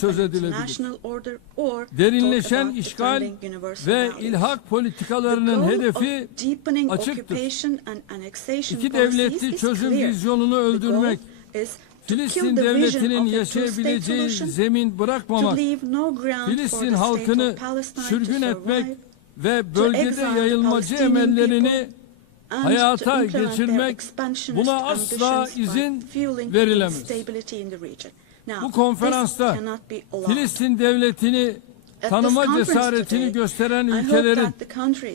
söz edilebilir. Derinleşen işgal ve ilhak politikalarının hedefi açıktır. İki devletli çözüm vizyonunu öldürmek, Filistin devletinin yaşayabileceği zemin bırakmamak, Filistin halkını sürgün etmek ve bölgede yayılmacı emellerini hayata geçirmek, buna asla izin verilemez. Bu konferansta Filistin devletini tanıma cesaretini gösteren ülkelerin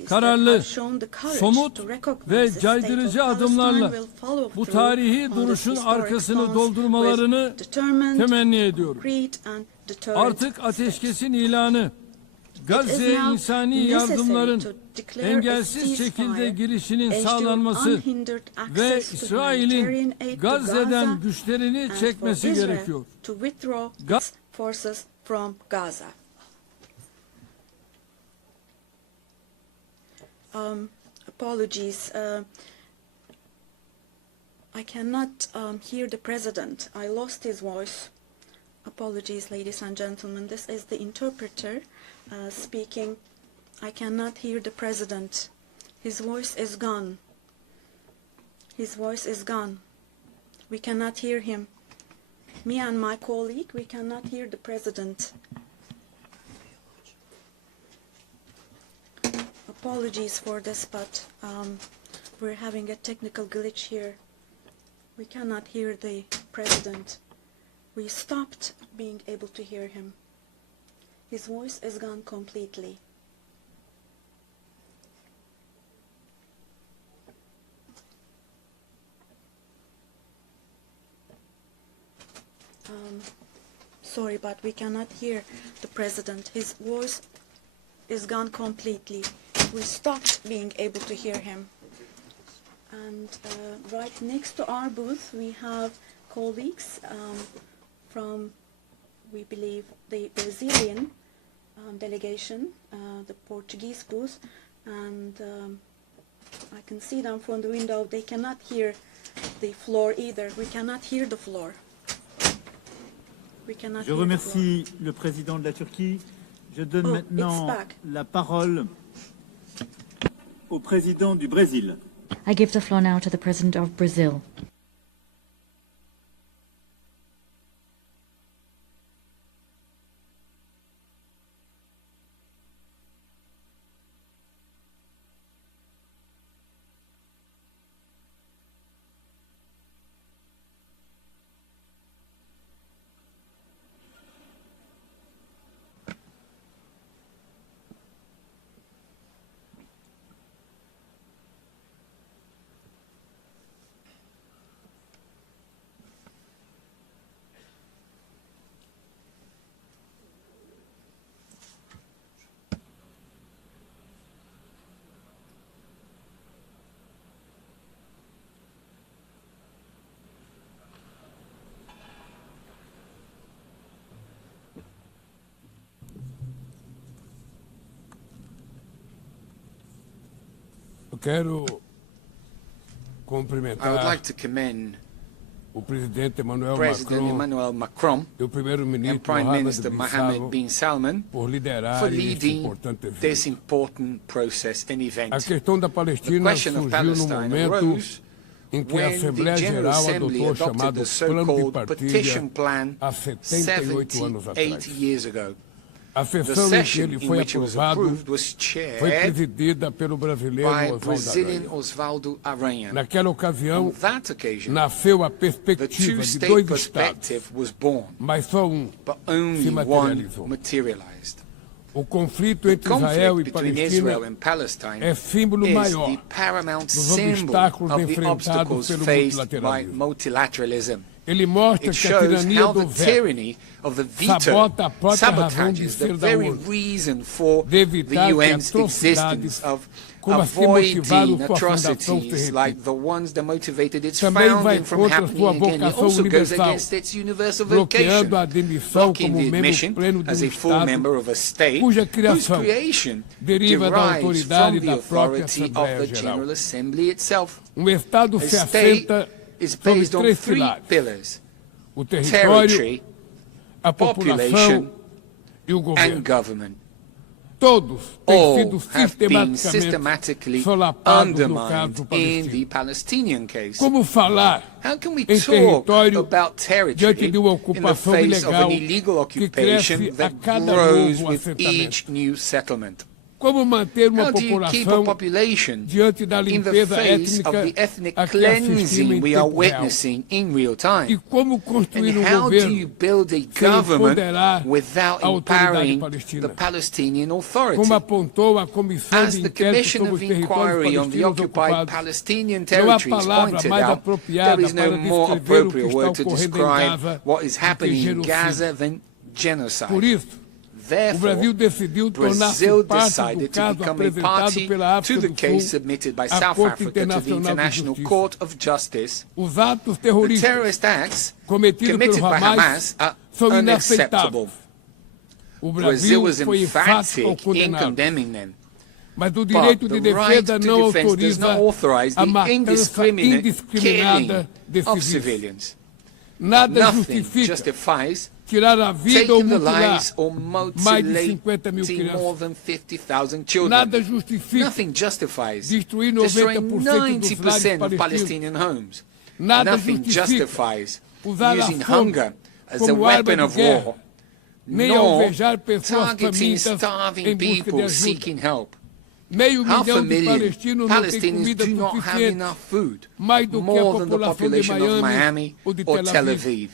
kararlı, somut ve caydırıcı adımlarla bu tarihi duruşun arkasını doldurmalarını temenni ediyorum. Artık ateşkesin ilanı, Gazze'ye insani yardımların engelsiz şekilde girişinin sağlanması ve İsrail'in Gazze'den güçlerini çekmesi gerekiyor. Apologies. I cannot hear the president. I lost his voice. Apologies, ladies and gentlemen. This is the interpreter speaking. I cannot hear the president. His voice is gone. His voice is gone. We cannot hear him. Me and my colleague, we cannot hear the president. Apologies for this, but we're having a technical glitch here. We cannot hear the president. We stopped being able to hear him. His voice is gone completely. Sorry, but we cannot hear the president. His voice is gone completely. We stopped being able to hear him. And right next to our booth we have colleagues from, we believe, the Brazilian delegation, the Portuguese booth, and I can see them from the window. They cannot hear the floor either. We cannot hear the floor. Je remercie le président de la Turquie. Je donne maintenant la parole au président du Brésil. I give the floor now to the President of Brazil. Quero I cumprimentar would like to commend o presidente Emmanuel Macron e o and primeiro-ministro Prime Minister Mohamed Mohammed bin Salman por for liderarem esse leading importante this evento. important process and event. A questão da The Palestina question of surgiu no Palestine momento arose em que a when the Assembleia General Geral Assembly adotou o adopted chamado the Plano de so-called Petition Partilha Plan há 78 anos 78 atrás. years ago. A The sessão em que session ele in foi which it was aprovado approved was foi chaired presidida pelo brasileiro by Oswaldo Brazilian Aranha. Osvaldo Aranha. Naquela ocasião, On that occasion, nasceu a the perspectiva de two-state dois estados, perspective was born, mas só um but se only one materializou. materialized. O conflito The entre Israel conflict e between Palestina Israel and Palestine é símbolo is maior the paramount dos symbol obstáculos of the enfrentados obstacles pelo faced by multilateralismo. multilateralism. Ele mostra It que a shows tirania how do the veto, tyranny of the veto sabota a própria razão de sabotages the ser da very ONU, reason for de evitar the que UN's atrocidades existence, of como as que motivaram avoiding sua fundação se atrocities like repitam. the ones that motivated its Também vai founding from contra happening sua again. It vocação also goes universal, against its universal vocation, bloqueando a admissão blocking como the membro admission pleno de as a full Estado member of a state cuja whose criação creation deriva da derives autoridade from da the própria authority of Assembleia the Geral. General Assembly itself. Estado A se state assenta is sobre based on três three pilares: pillars: o território, territory, a população population, e o governo. and government. Todos têm All sido have been sistematicamente systematically solapados no undermined caso in palestino. the Palestinian case. Como falar How can we em talk território about territory diante de uma in the ocupação face of ilegal an illegal que cresce occupation a that cada grows novo with assentamento? each new settlement? Como manter uma How do you keep a população population diante da in the limpeza face of the étnica ethnic a que assistimos cleansing em we are tempo real? witnessing in real E time? como construir And how do you governo build a sem government empoderar without a autoridade empowering palestina? the Palestinian Authority? Como apontou a Comissão As de the Inquérito Commission sobre of os Territórios Inquiry on the Palestinos occupied Ocupados, Palestinian não há territories palavra pointed mais out, apropriada there is no para more descrever o que appropriate está word to ocorrendo em describe Gaza what is do que happening in genocídio. Gaza than genocide. Por isso, o Brasil Therefore, decidiu tornar-se Brazil parte do decided to caso become a apresentado party pela to África the do case Sul submitted by à South Corte Africa to the Internacional de International Justiça. Court of Justice. Os atos The terroristas terrorist acts cometidos committed pelo by Hamas are são unacceptable. inaceitáveis. O Brazil Brasil was foi enfático ao emphatic in condenar. condemning them. Mas o But direito the de right defesa to não defense does not authorize autoriza a the matança indiscriminate indiscriminada de killing of civis. civilians. Nada Nothing justifica justifies tirar a vida ou taking the mutilar lives or mais de 50 mil mutilating more crianças. than 50,000 children. Nada justifica Nothing justifies destruir destroying 90% dos lares 90% of palestinos. Palestinian homes. Nada Nothing justifica justifies usar a using fome hunger as a como arma weapon de of guerra, war, nem nor alvejar pessoas targeting famintas starving em busca de people ajuda. seeking help. Meio Half a milhão de million palestinos não têm Palestinians comida do not have suficiente, enough food, mais do que a more than the população de population of Miami Miami ou de or Tel Tel Aviv. Aviv.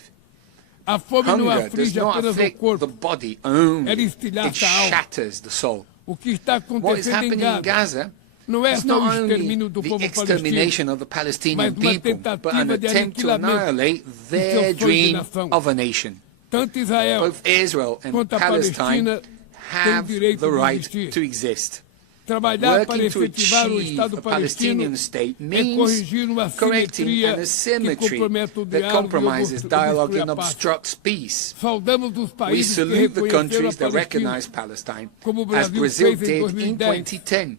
A fome não Hunger does aflige not apenas o afflict the corpo. body Ela only, estilhaça it a alma. shatters the soul. O que está What is acontecendo em happening in Gaza Gaza não é is só o not only extermínio do the povo palestino, extermination of the Palestinian mas uma people, but an tentativa de attempt to aniquilamento annihilate de their seu sonho de dream nação. of a nation. Tanto Israel Both Israel and quanto a Palestine Palestina têm have direito the de right existir. to exist. Trabalhar para Working to efetivar o achieve Estado a palestino Palestinian state é means corrigir uma correcting simetria an que asymmetry compromete o that diálogo compromises e dialogue obstrui and a paz. obstructs peace. Saudamos os We países que salute the reconheceram a countries that Palestina, recognize Palestine, como o as Brasil Brazil fez em did in 2010. 2010.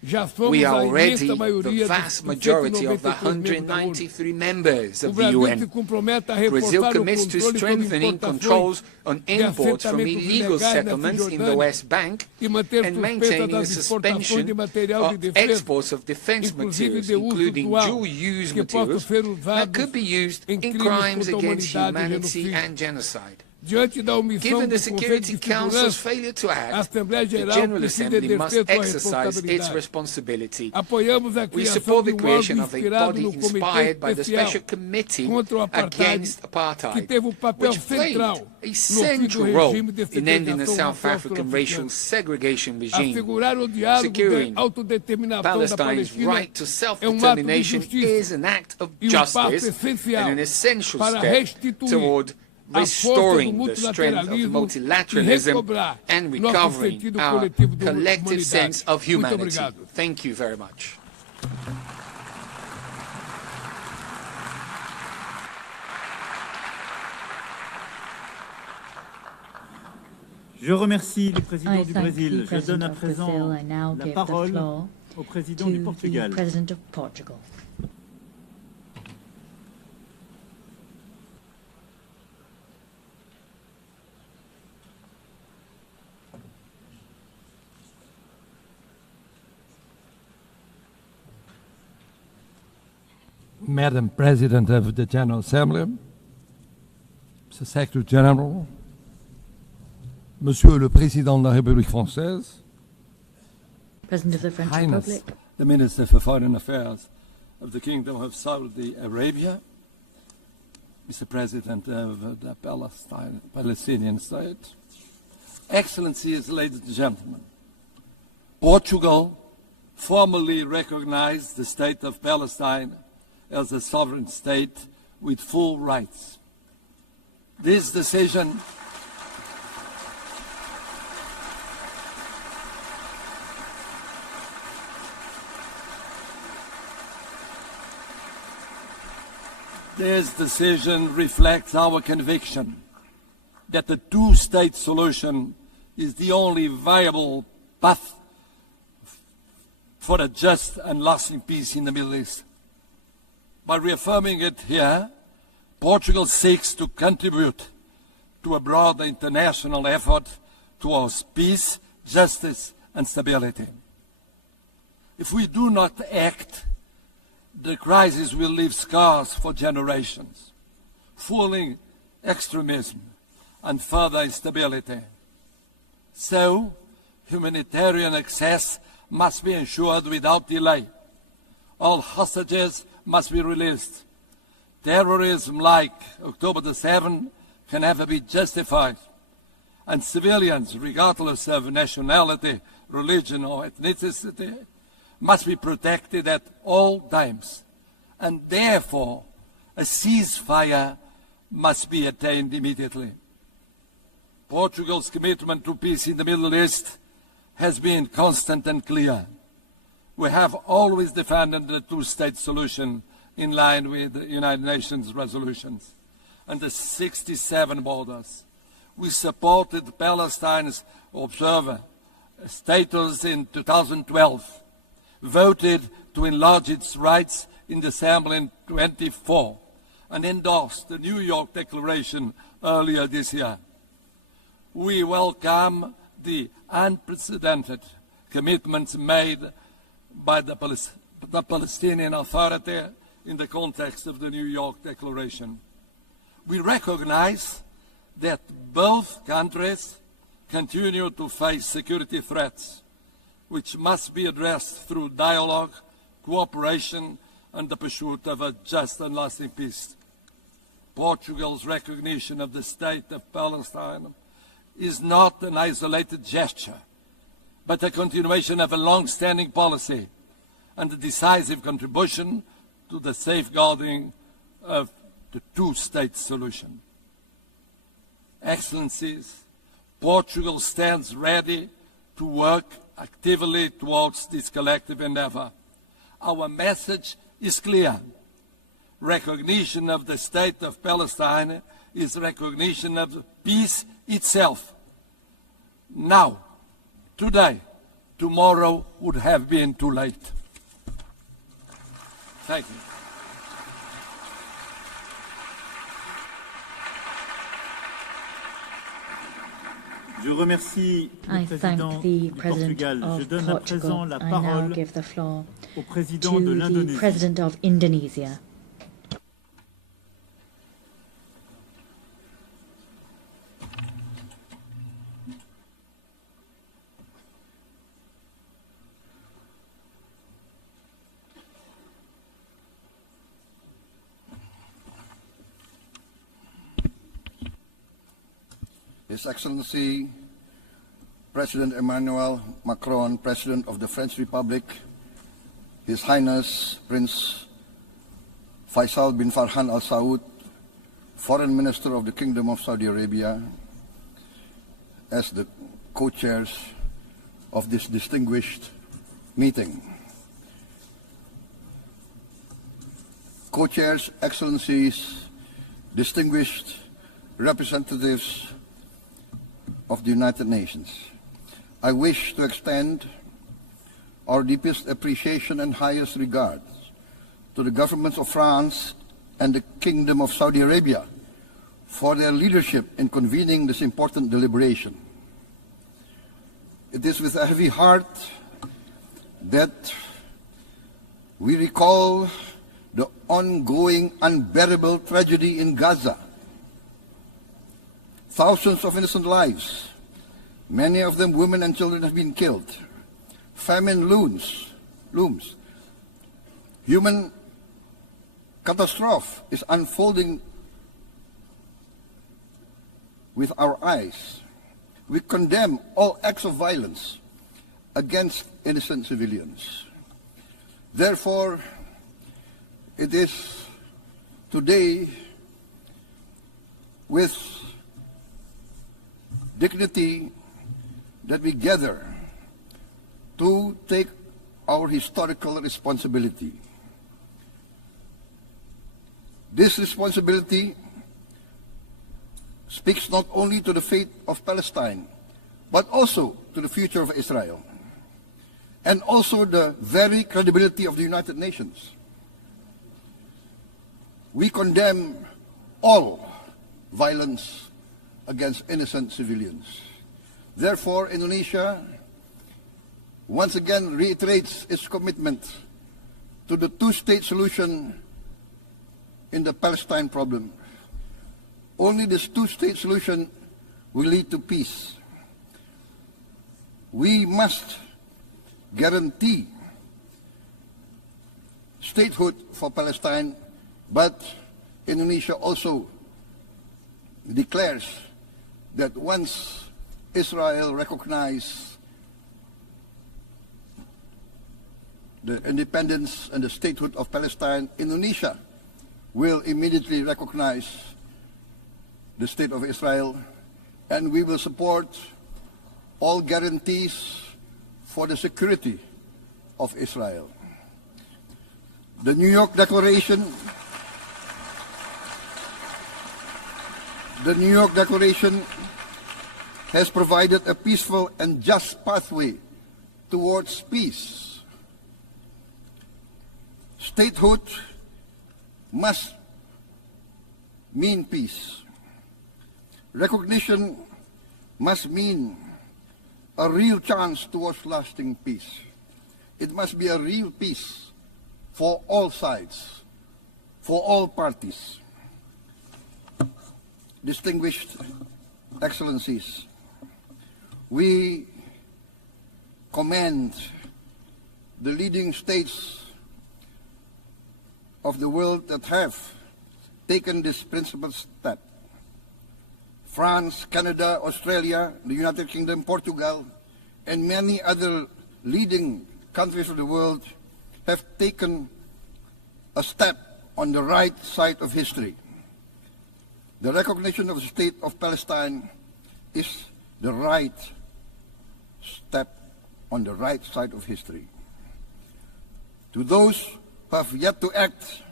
Já somos We a are already imensa the maioria vast dos majority of the 193 membros da ONU. 193 members O of the Brasil se UN. compromete a Brazil reforçar o commits to controle sobre strengthening importações controls on de imports from assentamentos illegal ilegais na settlements in the Cisjordânia West Bank e manter and suspensas maintaining a as exportações suspension de material de of defesa, exports of defense inclusive materials, de uso including dual, dual-use que possam materials ser that usados could be used em in crimes crimes contra a against humanidade e humanity genocídio. and genocide. Diante da omissão Given do the Conselho Security de Council's Segurança, failure to a act, Assembleia the Geral General precisa Assembly must exercer sua exercise its responsabilidade. responsibility. Apoiamos a We criação support de the órgão creation of a inspirado body no Comitê inspired by the Special Especial Committee contra o Apartheid, against que apartheid, teve um papel which played central a no fim do central role regime de in ending the segregação South racial African sul-africana. racial segregation regime. Assegurar o diálogo Securing da autodeterminação da Palestine's Palestina right to é ato de self-determination justiça is an act of e passo justice essencial and an essential para step restituir toward a restoring força do the strength of multilateralismo e multilateralism recobrar and nosso recovering sentido our coletivo de collective humanidade. sense of Muito humanity. obrigado. Thank you very much. Je remercie le président I du thank Brésil. the Je donne President à of présent Brazil. I now la give the parole floor au président to du the Portugal. President of Portugal. Madam President of the General Assembly, Mr. Secretary General, Monsieur le Président de la République française, President of the French Highness, Republic, the Minister for Foreign Affairs of the Kingdom of Saudi Arabia, Mr. President of the Palestinian State, Excellencies, ladies and gentlemen, Portugal formally recognized the state of Palestine as a sovereign state with full rights. This decision reflects our conviction that the two-state solution is the only viable path for a just and lasting peace in the Middle East. By reaffirming it here, Portugal seeks to contribute to a broader international effort towards peace, justice and stability. If we do not act, the crisis will leave scars for generations, fueling extremism and further instability. So, humanitarian access must be ensured without delay. All hostages must be released. Terrorism like October the 7th can never be justified. And civilians, regardless of nationality, religion or ethnicity, must be protected at all times. And therefore, a ceasefire must be attained immediately. Portugal's commitment to peace in the Middle East has been constant and clear. We have always defended the two-state solution in line with the United Nations resolutions and the 67 borders. We supported Palestine's observer status in 2012, voted to enlarge its rights in the Assembly in 24, and endorsed the New York Declaration earlier this year. We welcome the unprecedented commitments made by the Palestinian Authority in the context of the New York Declaration. We recognize that both countries continue to face security threats, which must be addressed through dialogue, cooperation, and the pursuit of a just and lasting peace. Portugal's recognition of the State of Palestine is not an isolated gesture, but a continuation of a long-standing policy and a decisive contribution to the safeguarding of the two-state solution. Excellencies, Portugal stands ready to work actively towards this collective endeavor. Our message is clear. Recognition of the State of Palestine is recognition of peace itself. Now, today, tomorrow would have been too late. Thank you. Je remercie I le thank président the du President Portugal. Je of donne à présent Portugal. la I now parole give the floor au président de to the l'Indonésie. President of Indonesia. His Excellency President Emmanuel Macron, President of the French Republic, His Highness Prince Faisal bin Farhan Al Saud, Foreign Minister of the Kingdom of Saudi Arabia, as the co-chairs of this distinguished meeting. Co-chairs, Excellencies, distinguished representatives of the United Nations, I wish to extend our deepest appreciation and highest regards to the governments of France and the Kingdom of Saudi Arabia for their leadership in convening this important deliberation. It is with a heavy heart that we recall the ongoing unbearable tragedy in Gaza. Thousands of innocent lives, many of them women and children, have been killed. Famine looms. Human catastrophe is unfolding with our eyes. We condemn all acts of violence against innocent civilians. Therefore, it is today with dignity that we gather to take our historical responsibility. This responsibility speaks not only to the fate of Palestine, but also to the future of Israel, and also the very credibility of the United Nations. We condemn all violence against innocent civilians. Therefore, Indonesia once again reiterates its commitment to the two-state solution in the Palestine problem. Only this two-state solution will lead to peace. We must guarantee statehood for Palestine, but Indonesia also declares that once Israel recognizes the independence and the statehood of Palestine, Indonesia will immediately recognize the state of Israel, and we will support all guarantees for the security of Israel. The New York Declaration has provided a peaceful and just pathway towards peace. Statehood must mean peace. Recognition must mean a real chance towards lasting peace. It must be a real peace for all sides, for all parties. Distinguished Excellencies, we commend the leading states of the world that have taken this principled step. France, Canada, Australia, the United Kingdom, Portugal, and many other leading countries of the world have taken a step on the right side of history. The recognition of the state of Palestine is the right step on the right side of history. To those who have yet to act,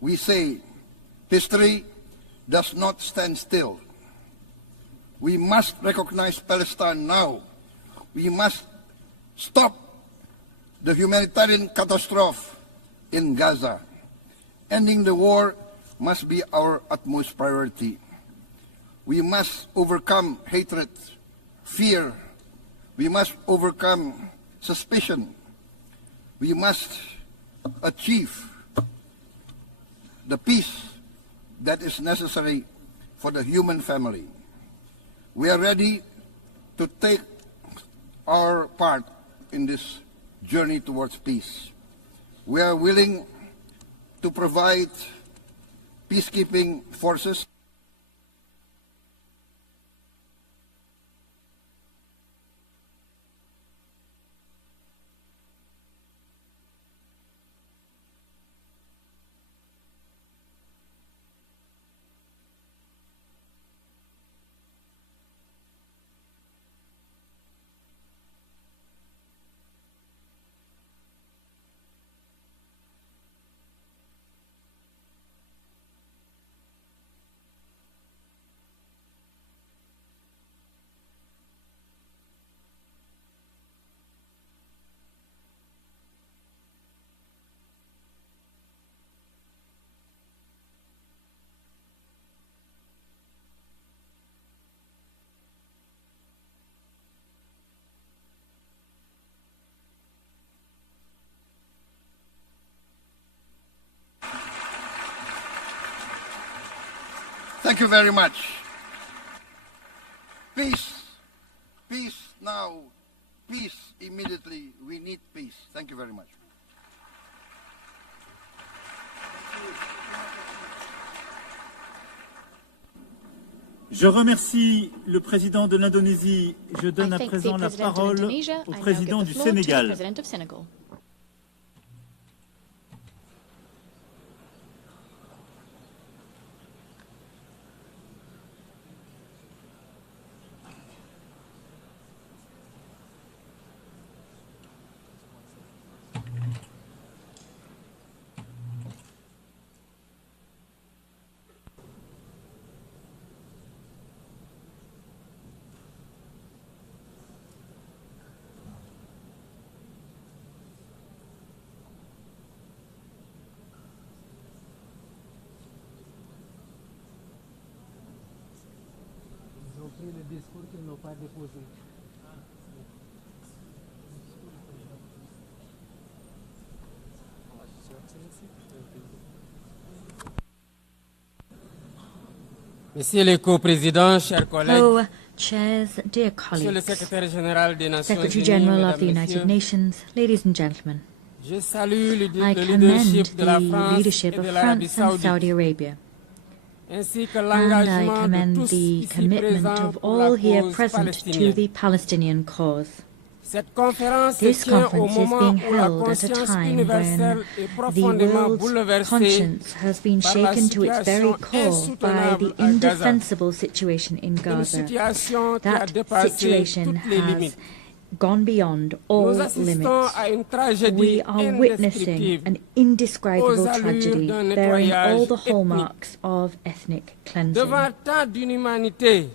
we say history does not stand still. We must recognize Palestine now. We must stop the humanitarian catastrophe in Gaza. Ending the war must be our utmost priority. We must overcome hatred, fear. We must overcome suspicion. We must achieve the peace that is necessary for the human family. We are ready to take our part in this journey towards peace. We are willing to provide peacekeeping forces. Thank you very much. Peace. Peace now. Peace immediately. We need peace. Thank you very much. Je remercie le président de l'Indonésie. Je donne à présent la parole au président du Sénégal. Monsieur le co-président, chers collègues, Co-chairs, dear Monsieur le colleagues, secrétaire général des Nations Secretary Unies, General of mesdames, the United messieurs, Nations, ladies and gentlemen, je salue I le commend leadership de la the France leadership et of de l'Arabie France and Saoudite, Saudi Arabia, ainsi que and I l'engagement de commend tous the ici commitment présents of pour la all here cause present to palestinienne. the Palestinian cause. Cette conférence se This tient au conference is moment being où la held at a conscience time universelle when est the profondément world's bouleversée conscience has been par la shaken to its very situation core by insoutenable the à Gaza. indefensible situation in Une Gaza. situation qui a That dépassé situation toutes les has limites. gone beyond all Nous assistons limits. à une tragédie We are witnessing indescriptible an indescribable aux allures tragedy d'un bearing all nettoyage the ethnique. hallmarks of ethnic cleansing. devant tant d'inhumanité.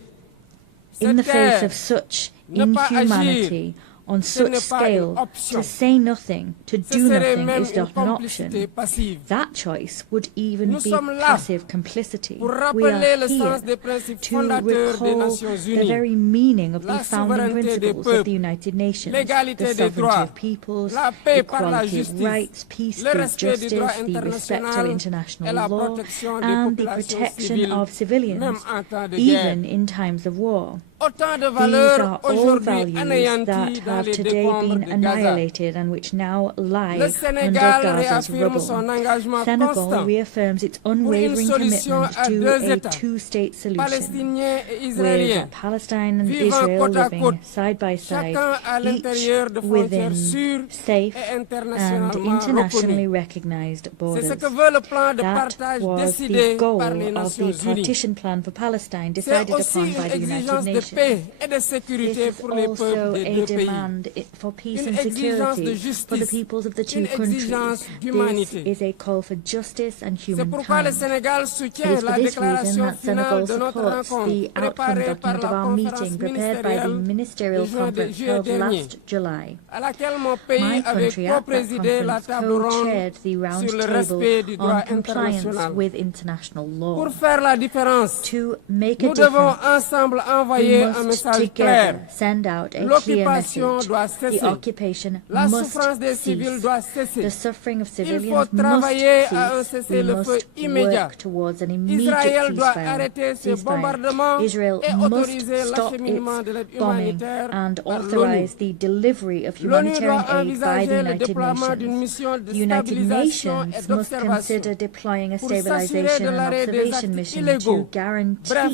In the Cette face terre of such ne pas inhumanity on ce n'est such pas une scale, option. to say nothing, to Ce do serait nothing même is une not an complicité option. passive. That choice would even Nous be sommes là passive complicity. pour We rappeler are le here sens des principes to fondateurs des recall Nations the Unies. very meaning of La the founding souveraineté des principles of peuples, the United Nations, l'égalité the des sovereignty droits, of peoples, la paix par la equality of justice, rights, peace le through respect du droit justice, the respect of international et international la law, protection des and the populations protection civiles, of même civilians, en temps de guerre. even in times of war. Autant de These valeurs are all aujourd'hui values that anéanties dans have les today décombres been de Gaza. annihilated and which now lie Le under Sénégal Gaza's réaffirme rubble. son engagement Senegal constant reaffirms its pour une unwavering solution commitment à to deux a États, two-state solution, palestiniens et israéliens, with Palestine and vivant Israel côte à living côte, side by side, chacun à l'intérieur de each frontières within sûres safe et and internationalement internationally reconnues. recognized C'est borders. ce que veut le plan de That partage was décidé the goal par les of Nations the Unies. partition plan for Palestine C'est decided aussi upon une by the United exigence de Nations. paix et de This sécurité is pour les peuples also des a deux pays. demand for peace Une and exigence de security for the justice, peoples of the two une countries. exigence This d'humanité. is a call for justice and C'est pourquoi le humankind. Sénégal It soutient is for la this reason déclaration that finale Senegal de notre supports rencontre the outcome préparée par document of la our conférence meeting prepared by the ministérielle ministerial de juin conference juillet held dernier, last July. à laquelle mon pays My avait country at that co-présidé la conference table ronde co-chaired the round sur le table respect du droit on compliance international. with international law. Pour faire la différence, To make a nous devons difference, ensemble we envoyer un must message clair. together send out a clear L'occupation message. doit The cesser. occupation La must souffrance des civils cease. doit The cesser. suffering of Il faut civilians must travailler à un cease. We cessez-le-feu must immédiat. work towards an immediate Israël doit arrêter ses ceasefire. bombardements Israel et must autoriser stop l'acheminement its de l'aide bombing humanitaire and par l'ONU. authorize the delivery of L'ONU humanitarian doit aid by the envisager le United déploiement d'une Nations. mission de The United stabilisation et Nations must d'observation consider deploying a pour s'assurer stabilization de and l'arrêt des observation actes mission illégaux. to guarantee Bref,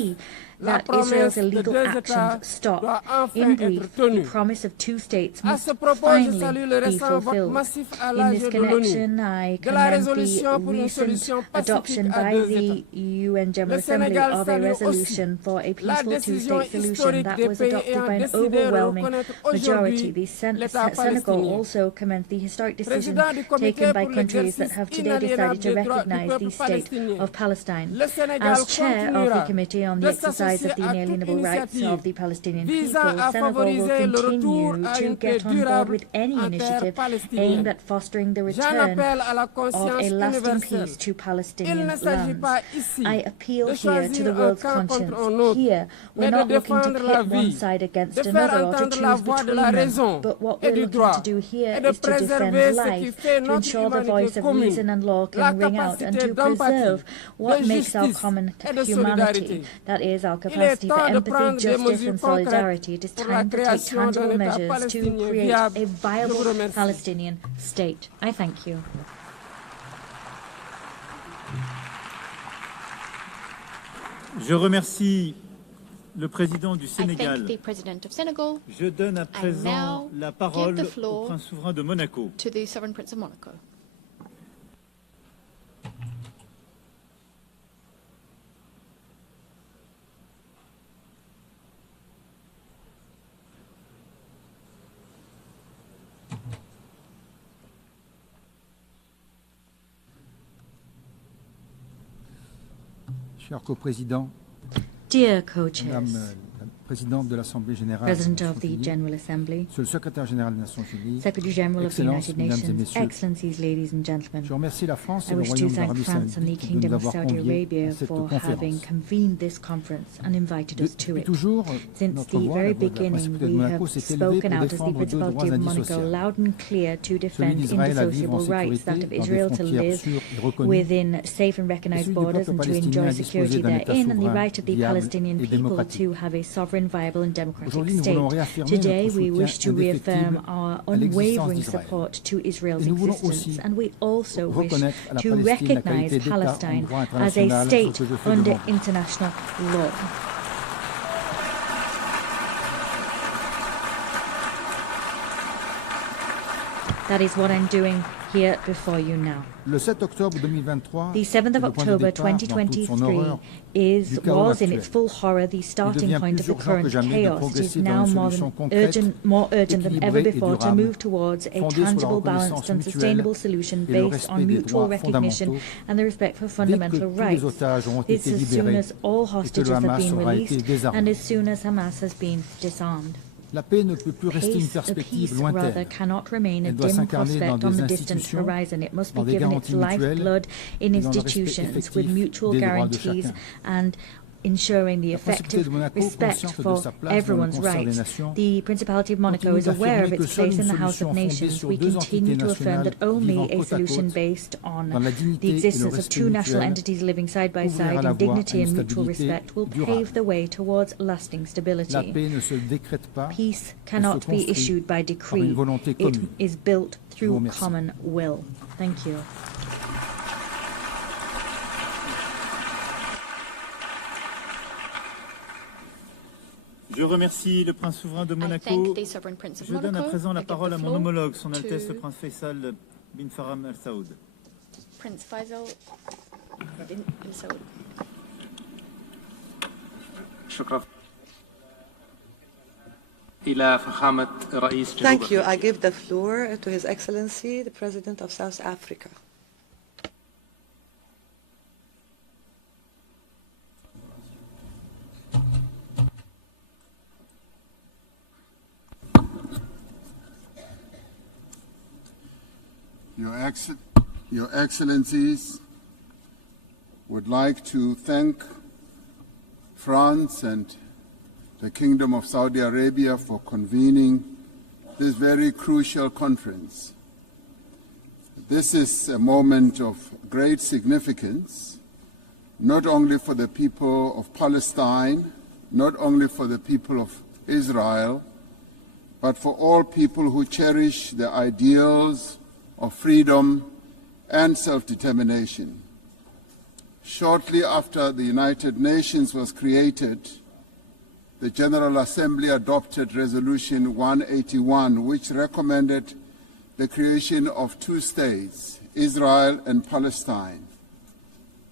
la that promesse Israel's de illegal deux actions États stop. doit enfin In être brief, tenue. the promise of two states À must ce propos, je finally salue le be récent vote fulfilled. massif à In l'âge this de l'ONU connection, I de la commend résolution the pour une recent solution adoption pacifique à by deux the États. UN General Le Assembly Sénégal of a salue resolution for a la peaceful décision two-state solution historique that des was pays adopted ayant by an décidé de overwhelming reconnaître majority. aujourd'hui The l'État Senegal palestinien. also commend the historic decision Président du comité taken by pour countries that l'exercice have today decided inaliénable to des droits du recognize peuple the state palestinien. of Palestine. Le Sénégal As chair of the continuera Committee on the de exercise s'associer of the à toute inalienable rights initiative of the Palestinian people, visant à Senegal will favoriser le retour continue à to une paix get on board durable with any en terre initiative aimed palestinienne. at fostering the J'en return appelle à la of conscience a lasting universelle. peace to Il Palestinian ne s'agit lands. pas ici I appeal de here to choisir the un world's camp conscience. contre un autre, Here, mais we're de not looking to défendre la pit one vie, side de against faire another or to entendre la choose voix de between la them. raison But what et we're du looking droit to do here et de is to defend préserver ce qui life, fait to notre ensure the humanité voice of commune, reason and law la can ring out, and capacité to d'empathie, preserve what de makes our justice common et de humanity. solidarité. That is our Il est capacity for temps de empathy, prendre des justice mesures and concrètes solidarity. It is pour la time to take création d'un tangible État measures to palestinien create viable. a Je vous viable remercie. Palestinian state. I thank you. Je remercie le président du I thank Sénégal. the President of Senegal. Je donne à présent now la parole give the floor au prince souverain de Monaco. To the Sovereign Prince of Monaco. Cher coprésident, Dear co-chairs, Madame Présidente de l'Assemblée générale des President Nations of the Unies, General Assembly, Monsieur le Secrétaire général des Nations Unies, Secretary General of the Excellences, United Mesdames et Nations, Messieurs, Excellencies, ladies and gentlemen, je remercie la France I et le wish to Royaume thank d'Arabie France and the Saoudite de Kingdom nous of avoir Saudi conviés Arabia à cette for having conférence. convened this conference and invited us to Depuis it. toujours, Since notre the voix, la very voix de la beginning, Principauté de we Monaco, have s'est élevée spoken pour out as the défendre deux Principality droits of Monaco, indissociables. loud and clear to Celui defend d'Israël à vivre en indissociable rights, that sécurité of dans des Israel to frontières live sûres et reconnues, within safe and et recognized celui du borders peuple and to palestinien enjoy à disposer security d'un État therein, and the souverain, right of the viable Palestinian et people démocratique. to have a sovereign, viable and democratic Aujourd'hui, nous state. voulons réaffirmer Today, notre we soutien wish to reaffirm our à l'existence unwavering d'Israël. support to Israel's Et nous voulons existence, aussi and we also wish reconnaître à la to Palestine la recognize qualité d'État en Palestine droit as a international, ce state que je fais under devant vous. international law. That is what I'm doing here before you now. Le 7 octobre 2023, The 7th of est le point de October départ dans toute son 2023 horreur du chaos was in actuel. its full horror the Il starting devient point plus of the urgent que current jamais de chaos. It is progresser now dans une more solution than concrète, more urgent than ever équilibrée et before to durable, move towards a fondée sur la tangible, reconnaissance balanced and mutuelle sustainable solution et le based respect on des mutual droits recognition fondamentaux. and the respect for Dès que fundamental tous les rights. otages auront It's été as soon libérés as all et que hostages le have Hamas been aura été released désarmé. and as soon as Hamas has been disarmed. La paix ne peut plus rester une Peace, a perspective peace, rather, lointaine. cannot remain a Elle doit dim s'incarner dans prospect on des the distant institutions, horizon. It must be dans des given its garanties mutuelles lifeblood in et dans le respect institutions with effectif mutual des droits de guarantees chacun. and ensuring the La Principauté effective de Monaco, respect consciente de for sa place dans le everyone's concert des rights. nations, The Principality of Monaco continue is aware of d'affirmer que its seule place in une the House solution of fondée Nations. sur We deux continue entités to affirm that nationales only vivant a côte à solution côte, based on dans la the dignité et le existence of respect two national mutuel, entities living side by ouvrira side la in voie à dignity une and mutual stabilité respect will durable. pave the way towards lasting La stability. paix ne se décrète pas, Peace elle se cannot be construit issued by par decree. une volonté It commune. is built vous through remercie. common will. Thank you. Je remercie le prince souverain de I Monaco. thank the sovereign prince of Je donne à Monaco. présent la I give parole the à mon floor homologue, son to Altesse le prince Faisal bin Farham Al Saoud. Prince Faisal bin Saud. شكرا إلى فخامة رئيس جنوب Thank you. أفريقيا. I give the floor to His Excellency, the President of South Africa. Your Excellencies, would like to thank France and the Kingdom of Saudi Arabia for convening this very crucial conference. This is a moment of great significance, not only for the people of Palestine, not only for the people of Israel, but for all people who cherish the ideals of freedom and self-determination. Shortly after the United Nations was created, the General Assembly adopted Resolution 181, which recommended the creation of two states, Israel and Palestine.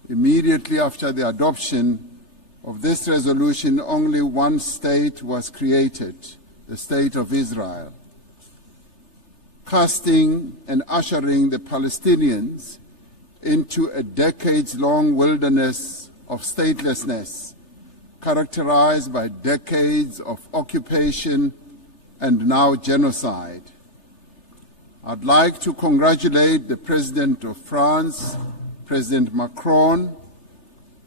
Immediately after the adoption of this resolution, only one state was created, the State of Israel, casting and ushering the Palestinians into a decades-long wilderness of statelessness, characterized by decades of occupation and now genocide. I'd like to congratulate the President of France, President Macron,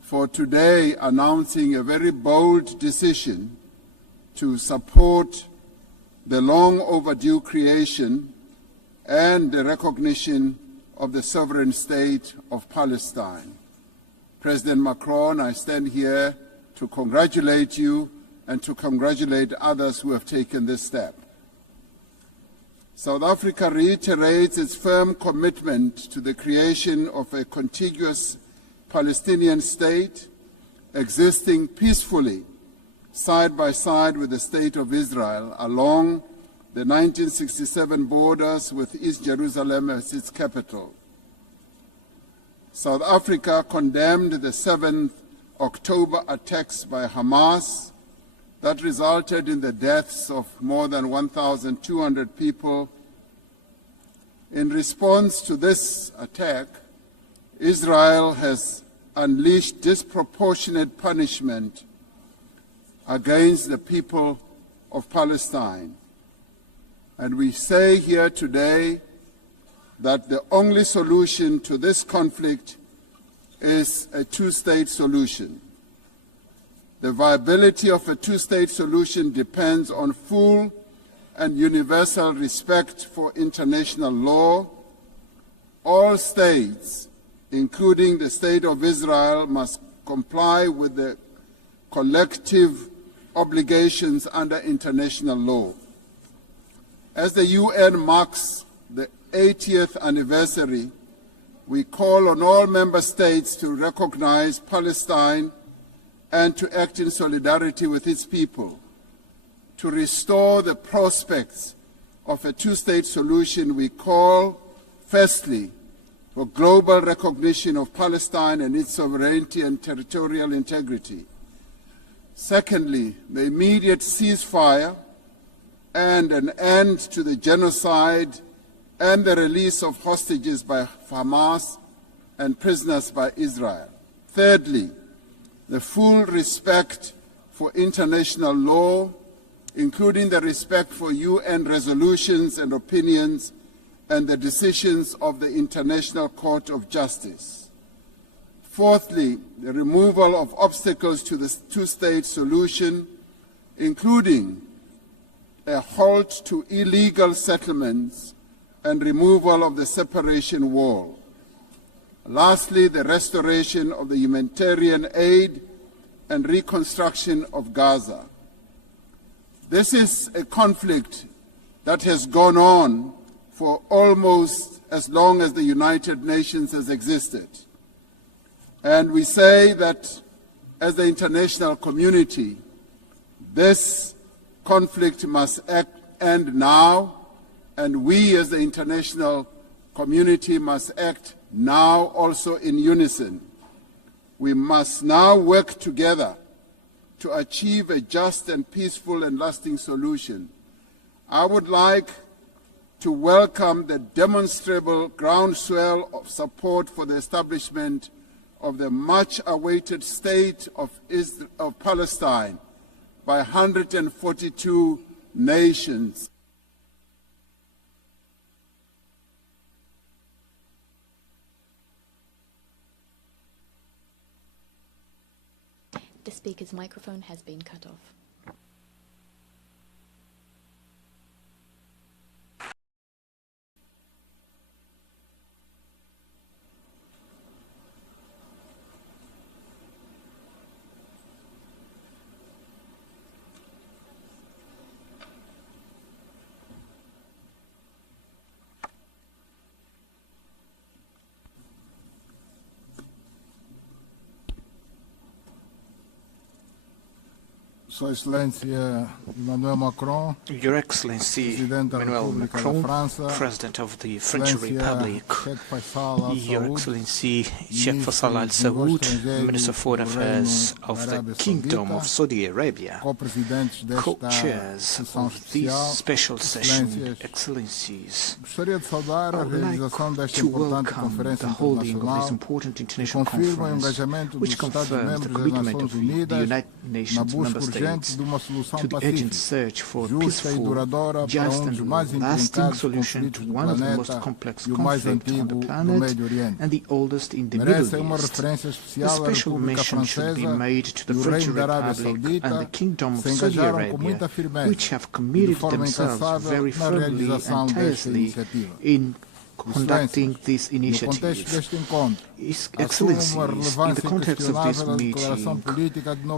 for today announcing a very bold decision to support the long overdue creation and the recognition of the sovereign state of Palestine. President Macron, I stand here to congratulate you and to congratulate others who have taken this step. South Africa reiterates its firm commitment to the creation of a contiguous Palestinian state existing peacefully side by side with the State of Israel along the 1967 borders with East Jerusalem as its capital. South Africa condemned the 7th October attacks by Hamas that resulted in the deaths of more than 1,200 people. In response to this attack, Israel has unleashed disproportionate punishment against the people of Palestine. And we say here today that the only solution to this conflict is a two-state solution. The viability of a two-state solution depends on full and universal respect for international law. All states, including the State of Israel, must comply with the collective obligations under international law. As the UN marks the 80th anniversary, we call on all member states to recognize Palestine and to act in solidarity with its people. To restore the prospects of a two-state solution, we call, firstly, for global recognition of Palestine and its sovereignty and territorial integrity. Secondly, the immediate ceasefire and an end to the genocide and the release of hostages by Hamas and prisoners by Israel. Thirdly, the full respect for international law, including the respect for UN resolutions and opinions and the decisions of the International Court of Justice. Fourthly, the removal of obstacles to the two-state solution, including a halt to illegal settlements and removal of the separation wall. Lastly, the restoration of the humanitarian aid and reconstruction of Gaza. This is a conflict that has gone on for almost as long as the United Nations has existed. And we say that as the international community, this conflict must end now, and we as the international community must act now also in unison. We must now work together to achieve a just and peaceful and lasting solution. I would like to welcome the demonstrable groundswell of support for the establishment of the much-awaited state of Palestine by 142 nations. The speaker's microphone has been cut off. Sua Excelência Emmanuel Macron, Your Excellency Emmanuel Macron, President of the French Republic, Your Excellency Sheikh Faisal Al Saud, Minister of Foreign Affairs of the Kingdom of Saudi Arabia, co-chairs of this special session, Excellencies. I would like to welcome the holding of this important international conference, which confirms the commitment of the United Nations member states to the urgent search for a peaceful, just and lasting solution to one of the most complex conflicts on the planet and the oldest in the Middle East. A special mention should be made to the French Republic and the Kingdom of Saudi Arabia, which have committed themselves very firmly and tirelessly in conducting this initiative. Excellencies, in the context of this meeting,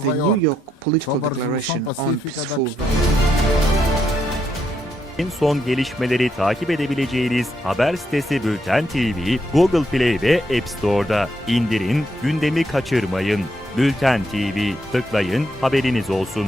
the New York Political Declaration on Peaceful son gelişmeleri takip edebileceğiniz haber sitesi Bülten TV, Google Play ve App Store'da. İndirin, gündemi kaçırmayın. Bülten TV, tıklayın, haberiniz olsun.